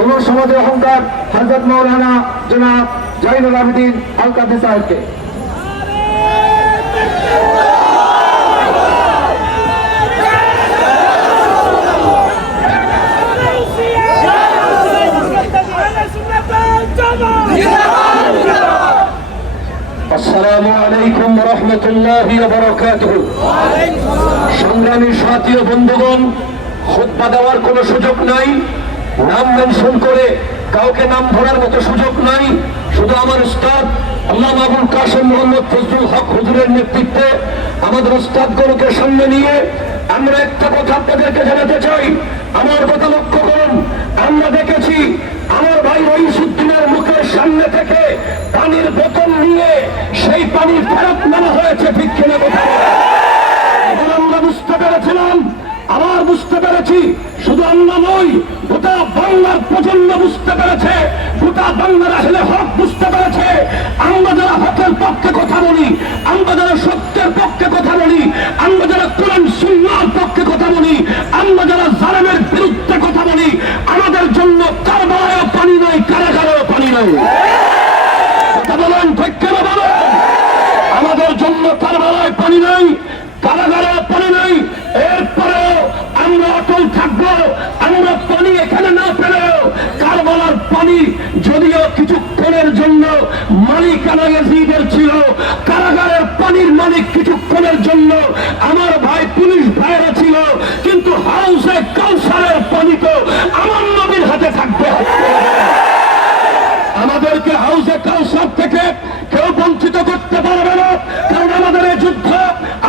যুব সমাজের অহংকার, হজরত মৌলানা জনাব জাইনুল আবেদিন আল কাদি সাহেবকে সংগ্রামী সাথী বন্ধুগণ, খুতবা দেওয়ার কোনো সুযোগ নাই। নাম মেনশন করে কাউকে নাম ধরার মতো সুযোগ নাই। শুধু আমার উস্তাদ আল্লাহ আবুল কাসেম মোহাম্মদ ফজলুল হক হুজুরের নেতৃত্বে আমাদের উস্তাদগুলোকে সামনে নিয়ে আমরা একটা কথা আপনাদেরকে জানাতে চাই। আমার কথা লক্ষ্য করুন। আমরা দেখেছি আমার ভাই রইসুদ্দিনের মুখের সামনে থেকে পানির বোতল নিয়ে সেই পানি ফেরত নেওয়া হয়েছে ঠিক কথা বলেন? এখন আমরা বুঝতে পেরেছিলাম আবার বুঝতে পেরেছি শুধু আমরা নই গোটা প্রজন্ম বুঝতে পেরেছে, গোটা বাংলার আসলে হক বুঝতে পেরেছে। আমরা যারা হকের পক্ষে কথা বলি মালিকানা ইয়াজিদের ছিল। কারাগারের পানির মালিক কিছুক্ষণের জন্য। আমার ভাই পুলিশ ভাইরা ছিল। কিন্তু হাউসে কাউসারের পানি তো আমার নবীর হাতে থাকবে। আমাদেরকে হাউসে কাউসার থেকে কেউ বঞ্চিত করতে পারবে না কারণ আমাদের এই যুদ্ধ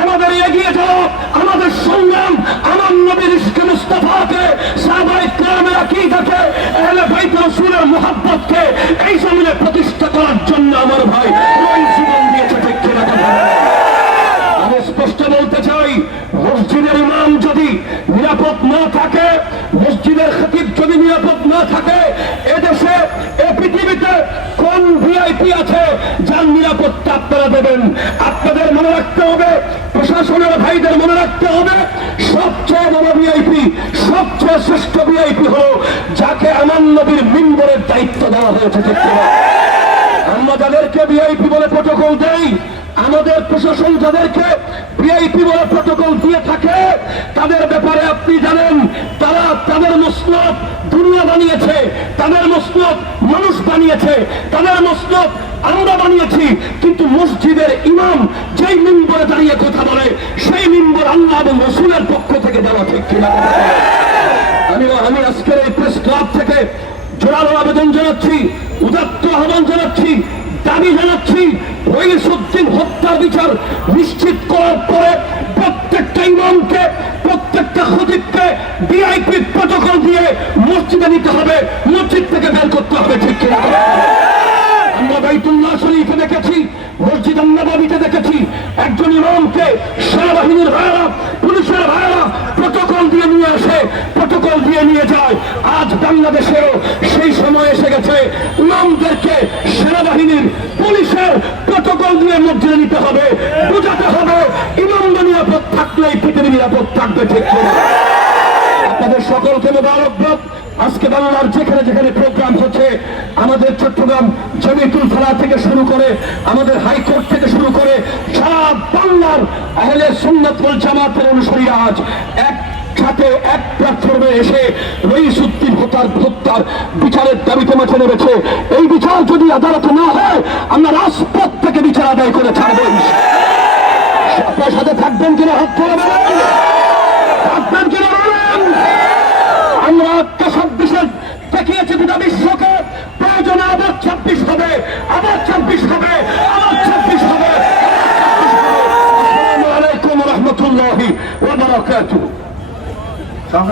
আমাদের এগিয়ে যাওয়া আমাদের সংগ্রাম আমার নবীর ইস্কে মুস্তাফাকে সাহাবাই ক্রামের আকিদাকে এহলে বাইত রাসূলের মুহাব্বতকে এই জমিনে প্রতিষ্ঠা করার জন্য আমার ভাই ওই জীবন দিয়েছে ঠিক কিনা কথা বলেন? আমি স্পষ্ট বলতে চাই মসজিদের ইমাম যদি নিরাপদ না থাকে মসজিদের খতিব যদি নিরাপদ না থাকে এদেশে এ পৃথিবীতে কোন ভিআইপি আছে যার নিরাপত্তা আপনারা দেবেন আপনাদের মনে রাখতে হবে। প্রশাসনের ভাইদের মনে রাখতে হবে। সবচেয়ে বড় ভিআইপি সবচেয়ে শ্রেষ্ঠ ভিআইপি হলো যাকে আমার নবীর মিম্বরের দায়িত্ব দেওয়া হয়েছে আমরা যাদেরকে ভিআইপি বলে প্রটোকল দেই, আমাদের প্রশাসন যাদেরকে ভিআইপি বলে প্রটোকল দিয়ে থাকে, তাদের ব্যাপারে আপনি জানেন, তারা তাদের মসনদ দুনিয়া বানিয়েছে, তাদের মসনদ মানুষ বানিয়েছে, তাদের মসনদ আমরা বানিয়েছি, কিন্তু মসজিদের ইমাম যেই মিম্বরে দাঁড়িয়ে কথা বলে, সেই মিম্বর আল্লাহ এবং রসুলের পক্ষ থেকে দেওয়া ঠিক কিনা। আমি আমি আজকের এই প্রেস ক্লাব থেকে জোরালো আবেদন জানাচ্ছি, উদাত্ত আহ্বান জানাচ্ছি, দাবি জানাচ্ছি রইসুদ্দিন হত্যার বিচার নিশ্চিত করার পরে প্রত্যেকটা ইমামকে, প্রত্যেকটা খতিবকে ডিআইপি প্রটোকল দিয়ে মসজিদে নিতে হবে, মসজিদ থেকে বের করতে হবে ঠিক কিনা। বাইতুল্লাহ শরীফে দেখেছি, মসজিদ নবাবিতে দেখেছি, একজন ইমামকে সেনাবাহিনীর ভাইরা পুলিশের ভাইরা প্রটোকল দিয়ে নিয়ে আসে, প্রটোকল দিয়ে নিয়ে যায়। আজ বাংলাদেশেও সেই সময় এসে গেছে, ইমামদেরকে সেনাবাহিনীর পুলিশের প্রটোকল দিয়ে মসজিদে নিতে হবে। বাংলার যেখানে যেখানে প্রোগ্রাম হচ্ছে, আমাদের চট্টগ্রাম জমিতুল ফেলা থেকে শুরু করে, আমাদের হাইকোর্ট থেকে শুরু করে, সারা বাংলার আহলে সুন্নত ওয়াল জামাতের অনুসারীরা আজ এক সাথে এক প্ল্যাটফর্মে এসে রইসুদ্দিন হত্যার হত্যার বিচারের দাবিতে মাঠে নেমেছে। এই বিচার যদি আদালতে না হয়, আমরা রাজপথ থেকে বিচার আদায় করে ছাড়বো। আপনার সাথে থাকবেন কিনা হাত করে 刚才